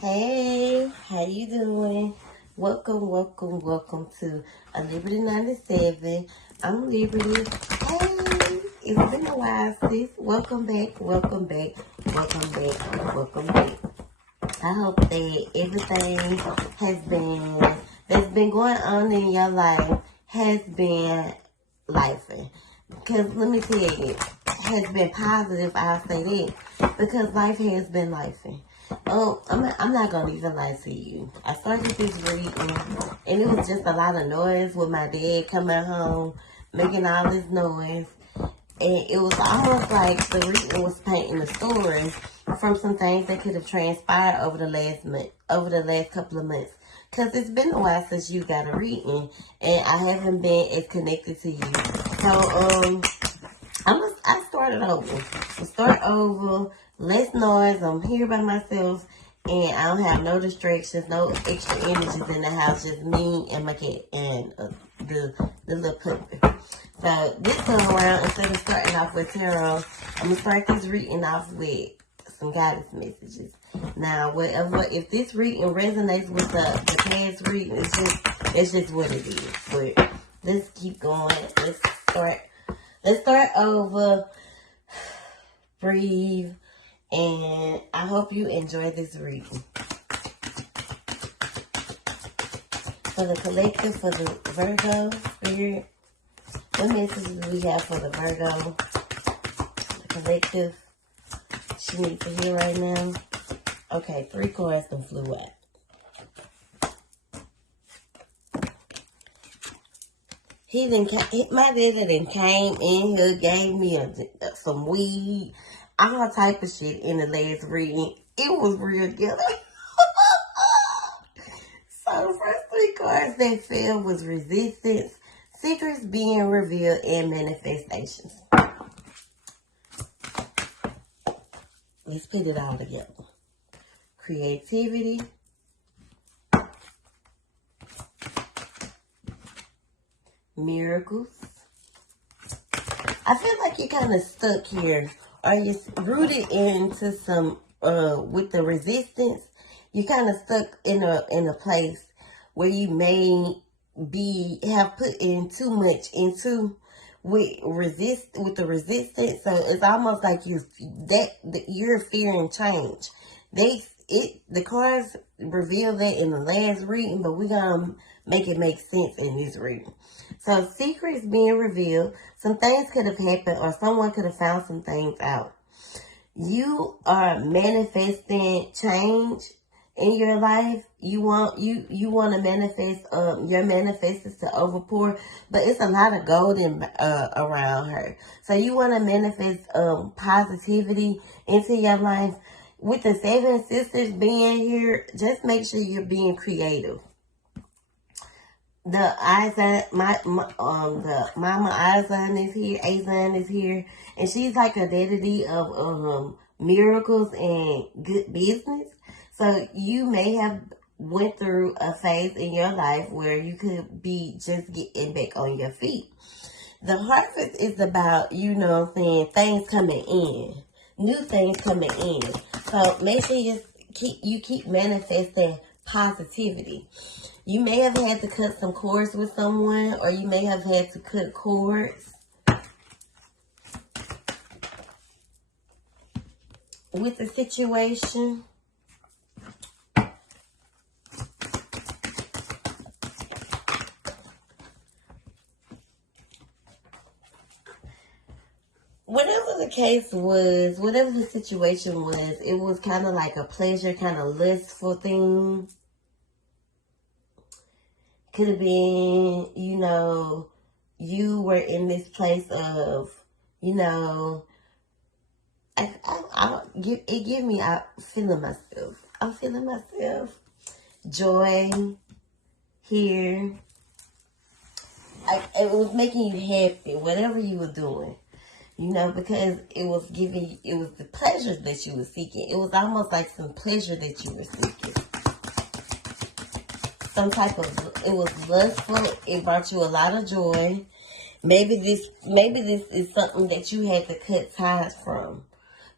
Hey, how you doing? Welcome to a Liberty 97. I'm Liberty. Hey, it's been a while, sis. Welcome back. I hope that everything that's been going on in your life has been lifing. Because let me tell you, has been positive, I'll say that. Because life has been lifing. Oh, I'm not gonna even lie to you. I started this reading, and it was just a lot of noise with my dad coming home, making all this noise. And it was almost like the reading was painting a story from some things that could have transpired over the last couple of months. Cause it's been a while since you got a reading, and I haven't been as connected to you. So I started over. Start over. Less noise. I'm here by myself, and I don't have no distractions, no extra energies in the house. Just me and my cat and the little puppy. So this time around, instead of starting off with tarot, I'm gonna start this reading off with some guidance messages. Now, if this reading resonates with the past reading, it's just what it is. But let's keep going. Let's start over. Breathe. And I hope you enjoy this reading. For the collective, for the Virgo spirit, what messages do we have for the Virgo? The collective, she needs to hear right now. Okay, 3 cards done flew out. My daddy then came in here, gave me some weed, all type of shit in the last reading. It was real good. So the first 3 cards that fell was resistance, secrets being revealed, and manifestations. Let's put it all together. Creativity, miracles. I feel like you're kind of stuck here. Or you're rooted into some, with the resistance, you're kind of stuck in a place where you may have put in too much into with the resistance. So it's almost like you're fearing change. The cards reveal that in the last reading, but we're gonna make it make sense in this reading. So secrets being revealed, some things could have happened, or someone could have found some things out. You are manifesting change in your life. You want to manifest your manifestors to overpour, but it's a lot of gold around her. So you want to manifest positivity into your life. With the 7 sisters being here, just make sure you're being creative. The Mama Azan is here. Azan is here, and she's like a deity of miracles and good business. So you may have went through a phase in your life where you could be just getting back on your feet. The harvest is about, things coming in, new things coming in. So make sure you keep manifesting positivity. You may have had to cut some cords with someone, or you may have had to cut cords with the situation. Whatever the case was, whatever the situation was, it was kind of like a pleasure, kind of lustful thing. Could have been, you were in this place of, it give me, I'm feeling myself. Joy here. It was making you happy, whatever you were doing. Because it was the pleasures that you were seeking. It was almost like some pleasure that you were seeking. It was lustful. It brought you a lot of joy. Maybe this is something that you had to cut ties from.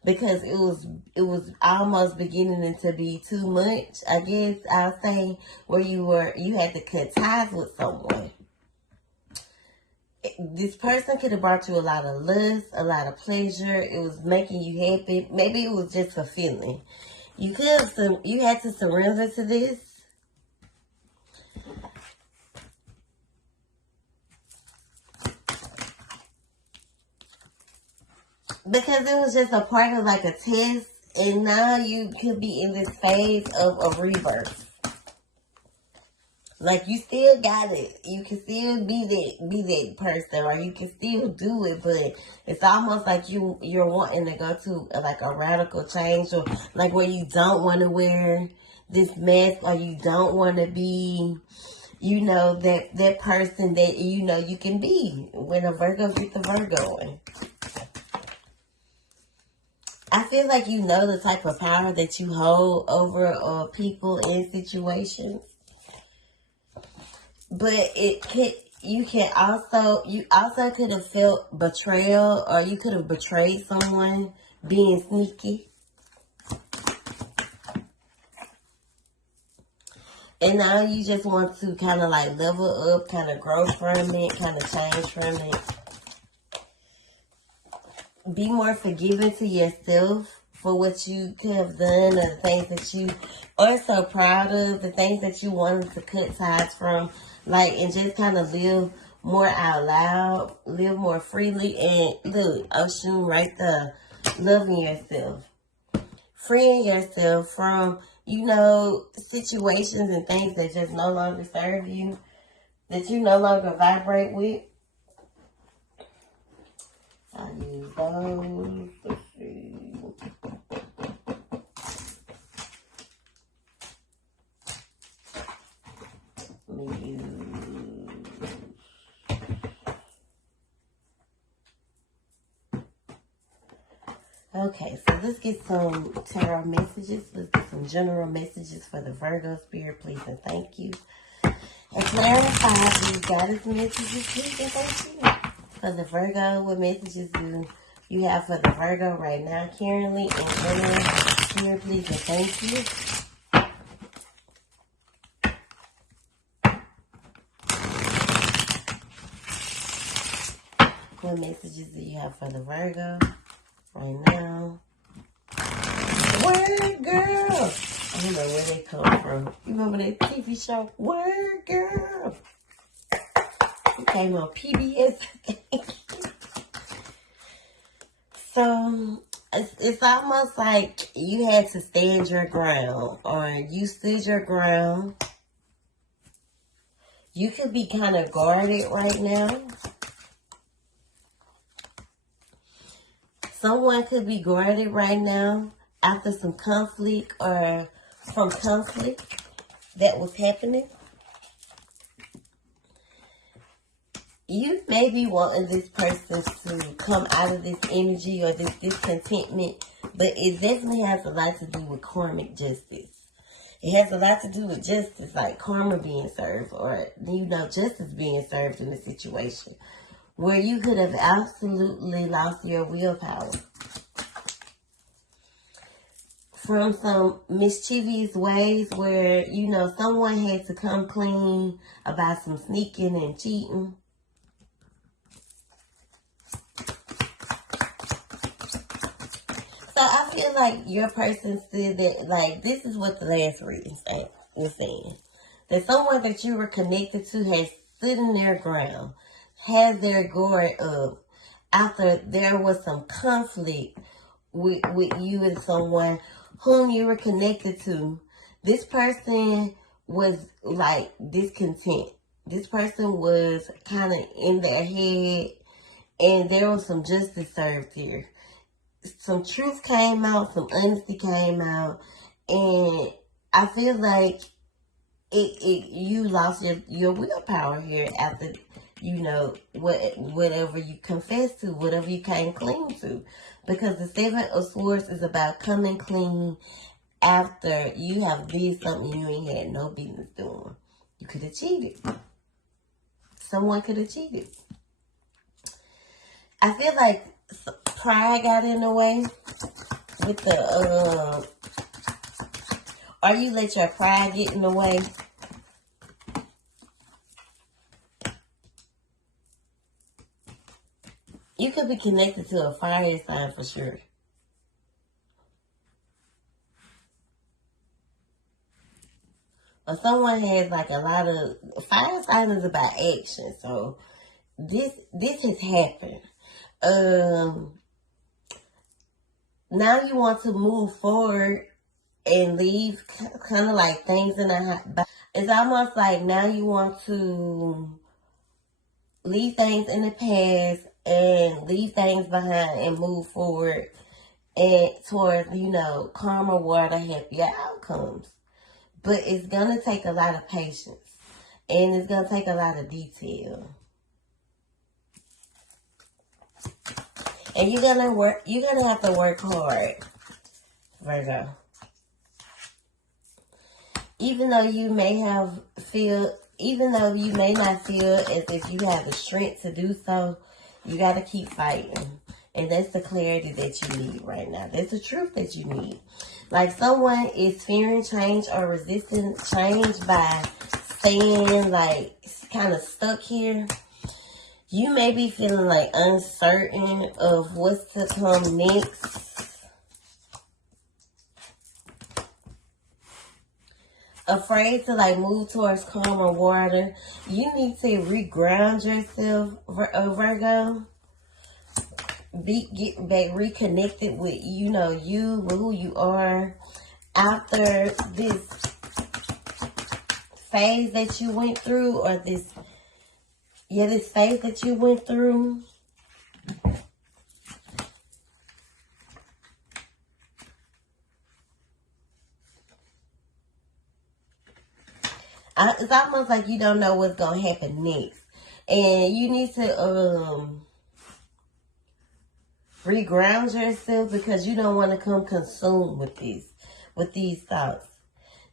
because it was almost beginning to be too much, I guess I'll say, where you had to cut ties with someone. This person could have brought you a lot of lust, a lot of pleasure. It was making you happy. Maybe it was just a feeling. You had to surrender to this. Because it was just a part of like a test, and now you could be in this phase of rebirth. Like, you still got it. You can still be that person, or you can still do it, but it's almost like you're wanting to go to like a radical change, or like where you don't want to wear this mask, or you don't want to be, that person that you can be when a Virgo gets a Virgo. I feel like the type of power that you hold over people in situations. But you also could have felt betrayal, or you could have betrayed someone being sneaky. And now you just want to kind of like level up, kind of grow from it, kind of change from it. Be more forgiving to yourself for what you could have done, or the things that you are so proud of, the things that you wanted to cut ties from, and just kind of live more out loud, live more freely, and look, Ocean right there, loving yourself, freeing yourself from, situations and things that just no longer serve you, that you no longer vibrate with. I'll use those. Let's see. Okay, so let's get some tarot messages. Let's get some general messages for the Virgo spirit, please and thank you. And clarify these goddess messages, please and thank you. For the Virgo, what messages do you have for the Virgo right now, currently, and general spirit, please and thank you. What messages do you have for the Virgo right now? Word Girl! I don't know where they come from. You remember that TV show? Word Girl! It came on PBS, I think. So, it's almost like you had to stand your ground, or you stood your ground. You could be kind of guarded right now. Someone could be guarded right now after some conflict, or from conflict that was happening. You may be wanting this person to come out of this energy or this discontentment, but it definitely has a lot to do with karmic justice. It has a lot to do with justice, like karma being served, or, justice being served in a situation where you could have absolutely lost your willpower from some mischievous ways where, someone had to come clean about some sneaking and cheating. So I feel like your person said that, this is what the last reading was saying. That someone that you were connected to has stood in their ground, had their guard up, after there was some conflict with you and someone whom you were connected to. This person was discontent. This person was kind of in their head, and there was some justice served here. Some truth came out, some honesty came out, and I feel like you lost your willpower here after, whatever you confessed to, whatever you came clean to. Because the Seven of Swords is about coming clean after you have did something you ain't had no business doing. You could have cheated. Someone could have cheated. I feel like pride got in the way with the, or you let your pride get in the way. You could be connected to a fire sign for sure. Or someone has like a lot of, fire sign is about action. So this has happened. Now you want to move forward and leave kind of like things in the, it's almost like now you want to leave things in the past and leave things behind and move forward and towards, calmer water, happier outcomes. But it's going to take a lot of patience and it's going to take a lot of detail. And you're going to have to work hard, Virgo. Even though you may not feel as if you have the strength to do so, you got to keep fighting. And that's the clarity that you need right now. That's the truth that you need. Like someone is fearing change or resisting change by staying like kind of stuck here. You may be feeling like uncertain of what's to come next. Afraid to like move towards calmer water. You need to reground yourself, Virgo. Get back reconnected with with who you are after this phase that you went through, or this phase that you went through. It's almost like you don't know what's gonna happen next, and you need to reground yourself because you don't want to come consumed with these thoughts.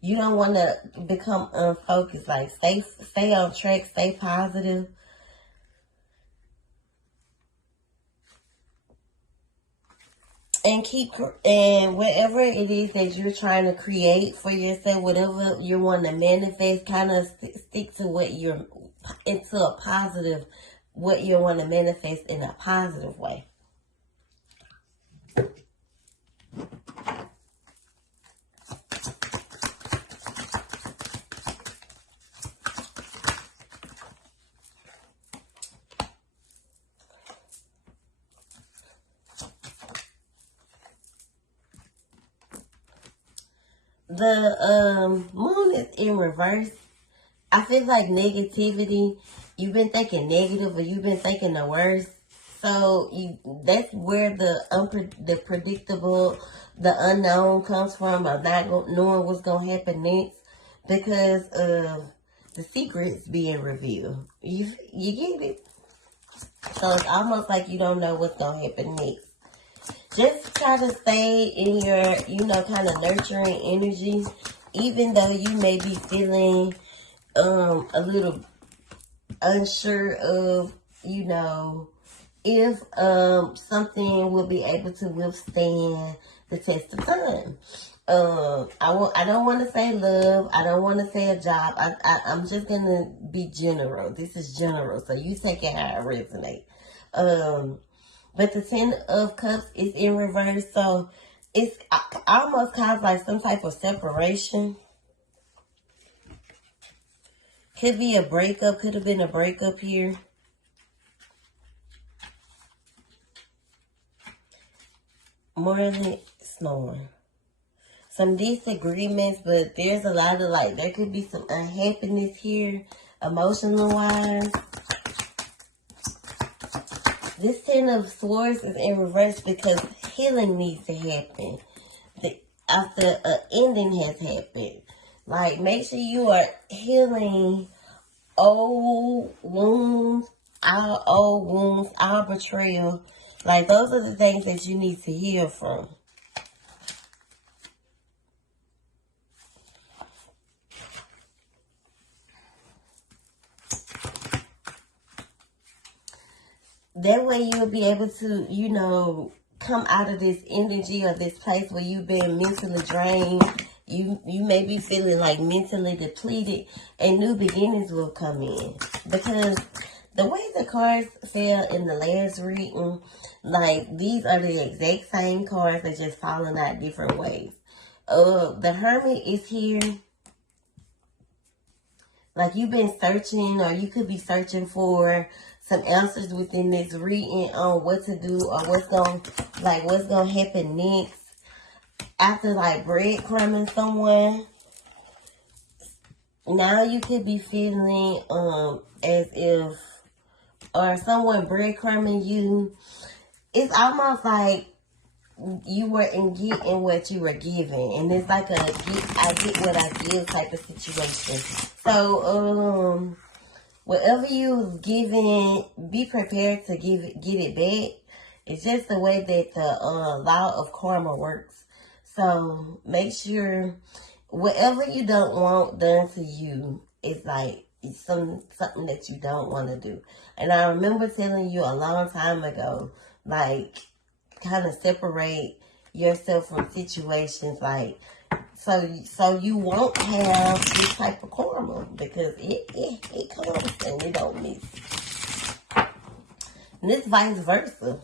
You don't want to become unfocused. Like stay on track, stay positive. And whatever it is that you're trying to create for yourself, whatever you're wanting to manifest, kind of stick to what you're into a positive, what you want to manifest in a positive way. The moon is in reverse. I feel like negativity, you've been thinking negative or you've been thinking the worst. So that's where the predictable, the unknown comes from, of not knowing what's going to happen next, because of the secrets being revealed. You get it? So it's almost like you don't know what's going to happen next. Just try to stay in your, kind of nurturing energy, even though you may be feeling a little unsure of, if something will be able to withstand the test of time. I don't want to say love. I don't want to say a job. I'm just going to be general. This is general, so you take it how it resonates. But the Ten of Cups is in reverse, so it's almost kind of like some type of separation. Could be a breakup. Could have been a breakup here. Morally snoring. Some disagreements, but there's a lot of there could be some unhappiness here, emotional-wise. This Ten of Swords is in reverse because healing needs to happen after an ending has happened. Make sure you are healing old wounds, our betrayal. Those are the things that you need to heal from. That way you'll be able to, come out of this energy or this place where you've been mentally drained. You may be feeling like mentally depleted, and new beginnings will come in. Because the way the cards fell in the last reading, like these are the exact same cards, they're just falling out different ways. The Hermit is here. Like you've been searching, or you could be searching for some answers within this reading on what to do or what's gonna happen next. After like breadcrumbing someone, now you could be feeling as if, or someone breadcrumbing you. It's almost like you weren't getting what you were giving, and it's like I get what I give type of situation. So whatever you was giving, be prepared to get it back. It's just the way that the law of karma works. So make sure whatever you don't want done to you is like it's something that you don't want to do. And I remember telling you a long time ago, like, kind of separate yourself from situations, like, so you won't have this type of karma, because it comes and it don't miss. And it's vice versa.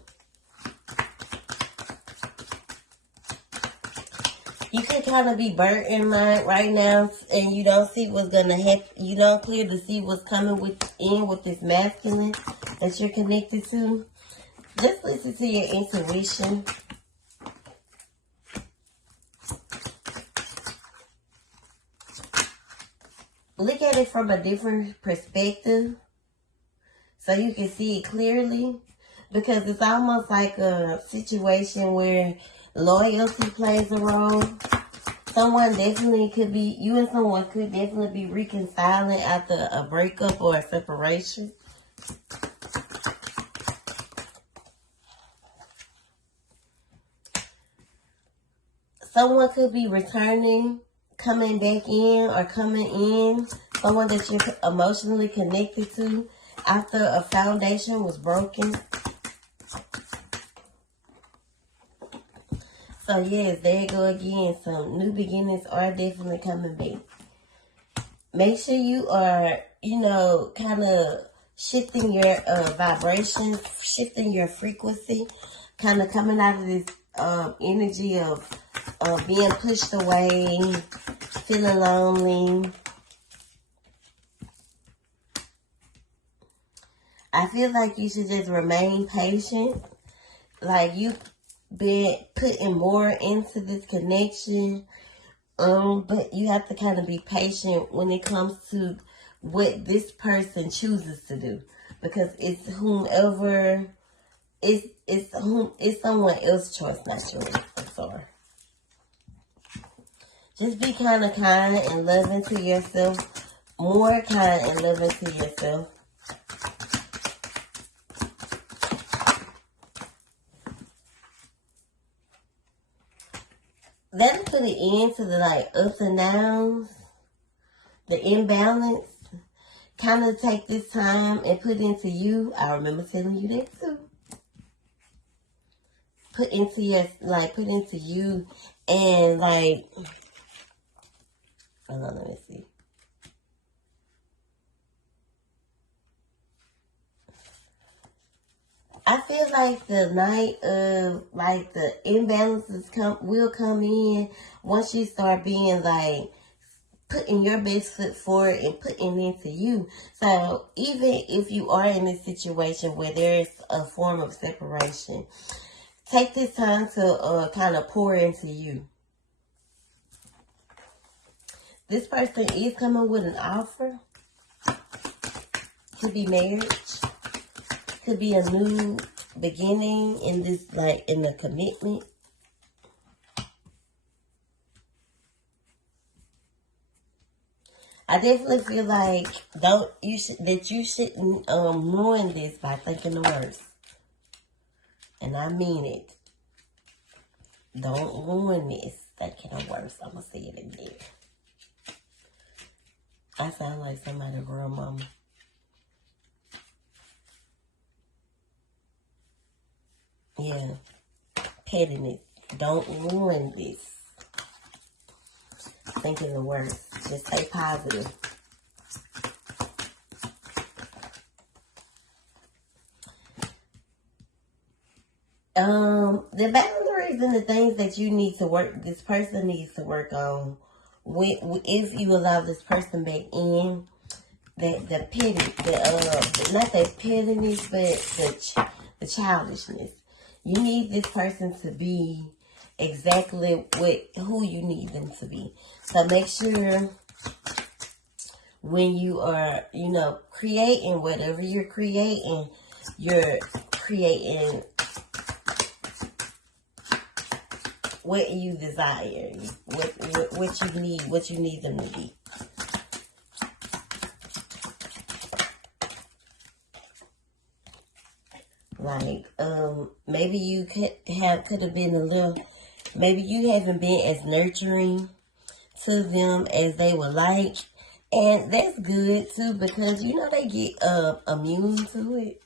You can kind of be burnt in mind right now, and you don't see what's gonna happen. You don't clear to see what's coming with this masculine that you're connected to. Just listen to your intuition. Look at it from a different perspective so you can see it clearly, because it's almost like a situation where loyalty plays a role. Someone definitely could be, you and someone could definitely be reconciling after a breakup or a separation. Someone could be returning, coming back in or coming in. Someone that you're emotionally connected to after a foundation was broken. So yes, there you go again. Some new beginnings are definitely coming back. Make sure you are, kind of shifting your vibration, shifting your frequency, kind of coming out of this energy of being pushed away, feeling lonely. I feel like you should just remain patient. Like you've been putting more into this connection. But you have to kind of be patient when it comes to what this person chooses to do. Because it's whomever, it's someone else's choice, not yours. I'm sorry. Just be kind and loving to yourself. More kind and loving to yourself. That'll put an end to the ups and downs, the imbalance. Kind of take this time and put into you. I remember telling you that too. Put into you and hold on, let me see. I feel like the night of the imbalances will come in once you start being putting your best foot forward and putting into you. So even if you are in a situation where there's a form of separation, take this time to kind of pour into you. This person is coming with an offer. Could be marriage. Could be a new beginning in this, in a commitment. I definitely feel like you shouldn't ruin this by thinking the worst. And I mean it. Don't ruin this thinking the worst. I'm gonna say it again. I sound like somebody's grandmama. Yeah. pettiness. Don't ruin this. Thinking the worst. Just stay positive. The boundaries and the things that you need to work, this person needs to work on. If you allow this person back in, the petty, not that pettiness, but the childishness. You need this person to be exactly who you need them to be. So make sure when you are, creating whatever you're creating what you desire, what you need them to be. Like, maybe you could have been a little, maybe you haven't been as nurturing to them as they would like. And that's good too, because they get immune to it.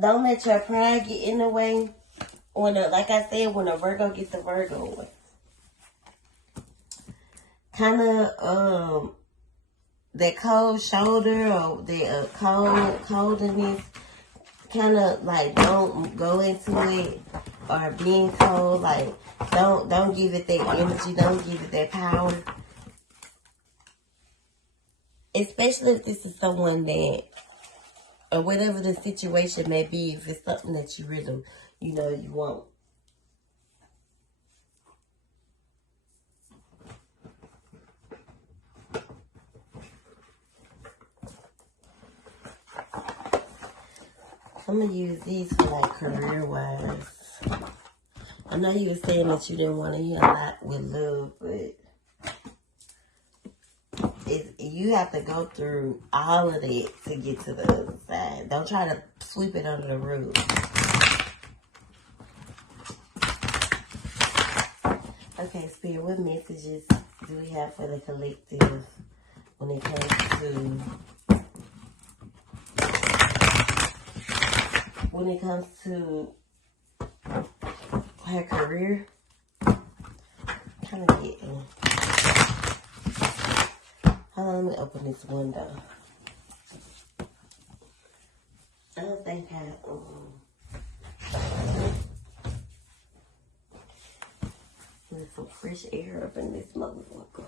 Don't let your pride get in the way. Like I said, when a Virgo gets a Virgo, kind of that cold shoulder or the coldness, kind of like don't go into it, or being cold, like don't give it that energy, don't give it that power. Especially if this is someone that, or whatever the situation may be, if it's something that you really, you want. I'm going to use these for like career-wise. I know you were saying that you didn't want to hear a lot with love, but you have to go through all of that to get to the other side. Don't try to sweep it under the rug. Okay, Spirit, what messages do we have for the collective when it comes to her career? Trying to get in. Hold on, let me open this window. I don't think there's some fresh air up in this motherfucker.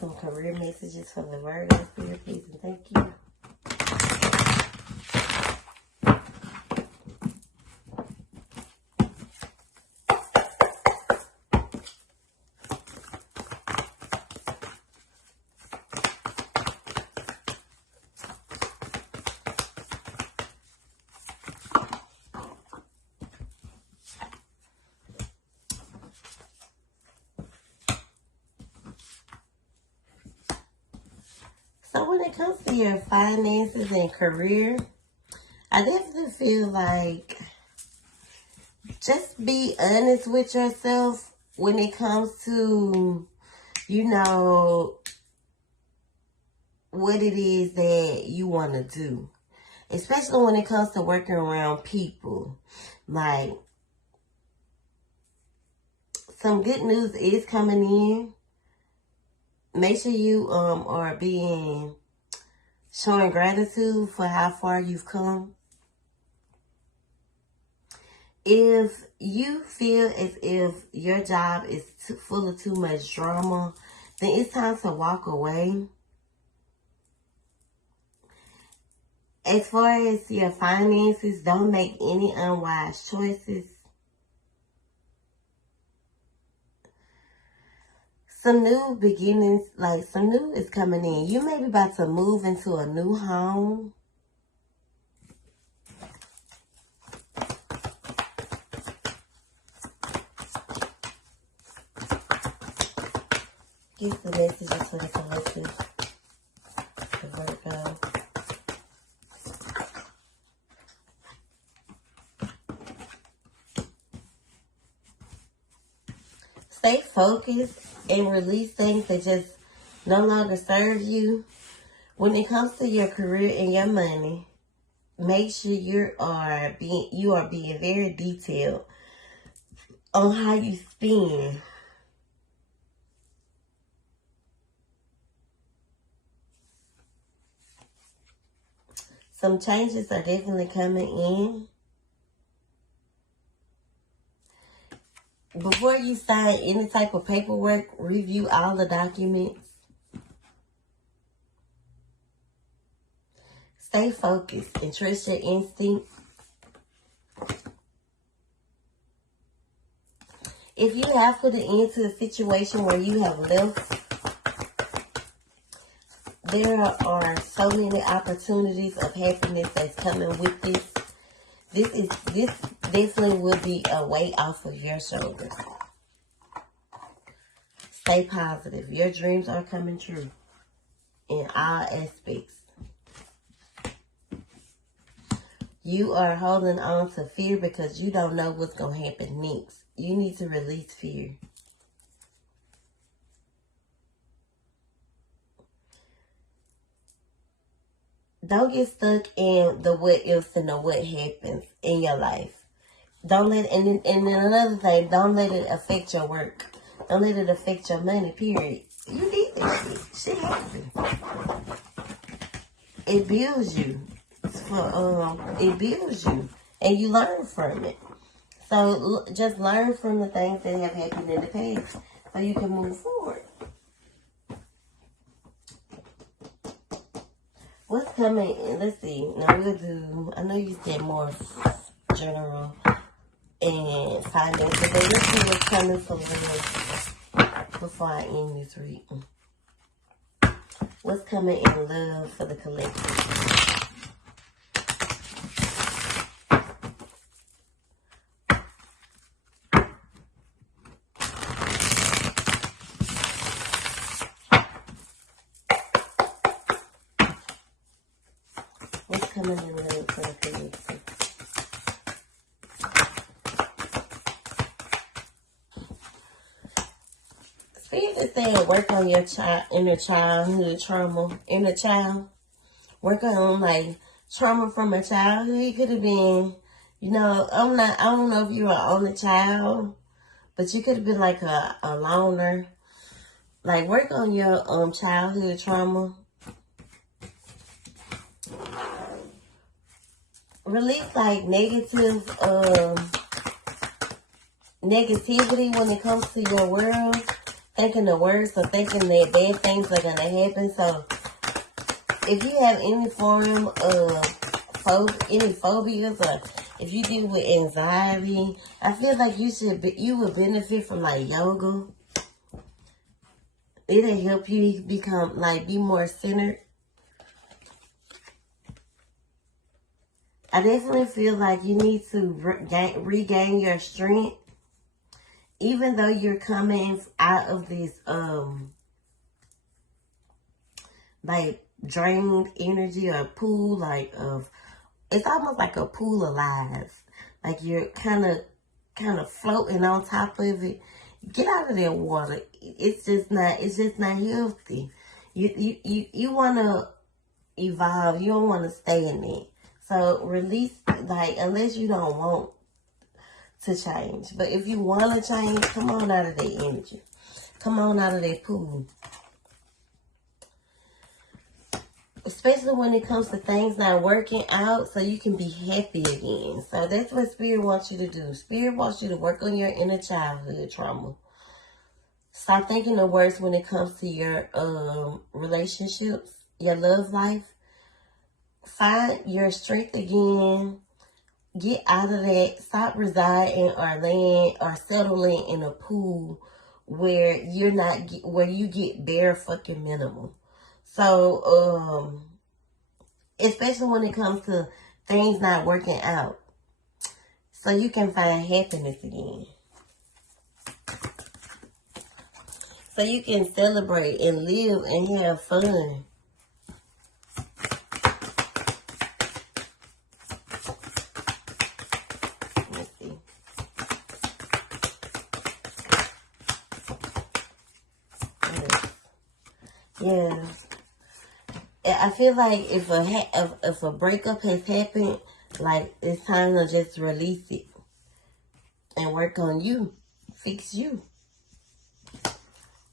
Some career messages for the Virgo Spirit, please and thank you. So when it comes to your finances and career, I definitely feel like just be honest with yourself when it comes to, what it is that you want to do. Especially when it comes to working around people. Like, some good news is coming in. Make sure you are showing gratitude for how far you've come. If you feel as if your job is full of too much drama, then it's time to walk away. As far as your finances, don't make any unwise choices. Some new beginnings, like some new is coming in. You may be about to move into a new home. Give the messages for the collective, the Virgo. Stay focused and release things that just no longer serve you. When it comes to your career and your money, make sure you are being very detailed on how you spend. Some changes are definitely coming in. Before you sign any type of paperwork, review all the documents. Stay focused and trust your instinct. If you have put it into a situation where you have left, there are so many opportunities of happiness that's coming with this. This definitely will be a weight off of your shoulders. Stay positive. Your dreams are coming true in all aspects. You are holding on to fear because you don't know what's going to happen next. You need to release fear. Don't get stuck in the what ifs and the what happens in your life. Don't let, and then another thing, don't let it affect your work. Don't let it affect your money, period. You need that shit. Shit happens. It builds you. It builds you. And you learn from it. So just learn from the things that have happened in the past so you can move forward. What's coming? Let's see. Now we'll do, I know you said more general and financial, but let's see what's coming for love before I end this reading. What's coming in love for the collective? What's coming in love for the collective? Spirit is saying work on your inner childhood trauma. Inner child. Work on like trauma from a childhood. It could have been, I don't know if you were an only child, but you could have been like a loner. Like work on your childhood trauma. Release like negativity when it comes to your world. Thinking the worst or thinking that bad things are going to happen. So if you have any form of any phobias or if you deal with anxiety, I feel like you would benefit from like yoga. It'll help you become be more centered. I definitely feel like you need to regain your strength. Even though you're coming out of this, drained energy or pool, it's almost like a pool of lies. Like you're kind of floating on top of it. Get out of that water. It's just not healthy. You want to evolve. You don't want to stay in it. So release, unless you don't want to change. But if you want to change, come on out of that energy. Come on out of that pool. Especially when it comes to things not working out so you can be happy again. So that's what Spirit wants you to do. Spirit wants you to work on your inner childhood trauma. Stop thinking the worst when it comes to your relationships, your love life. Find your strength again. Get out of that. Stop residing or laying or settling in a pool where where you get bare fucking minimum. So, especially when it comes to things not working out. So you can find happiness again. So you can celebrate and live and have fun. Yeah. I feel like if a breakup has happened, like it's time to just release it and work on you, fix you,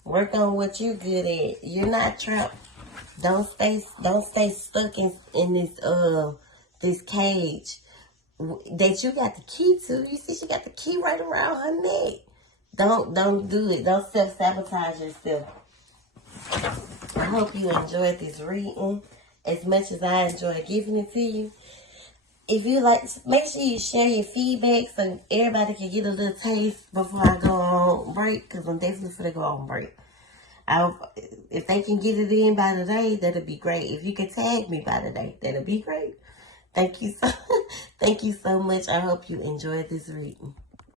work on what you good at. You're not trapped. Don't stay stuck in this cage that you got the key to. You see, she got the key right around her neck. Don't do it. Don't self-sabotage yourself. I hope you enjoyed this reading as much as I enjoyed giving it to you. If you like, make sure you share your feedback so everybody can get a little taste before I go on break, because I'm definitely going to go on break. If they can get it in by today, that'll be great. If you can tag me by today, that'll be great. Thank you so much. I hope you enjoyed this reading.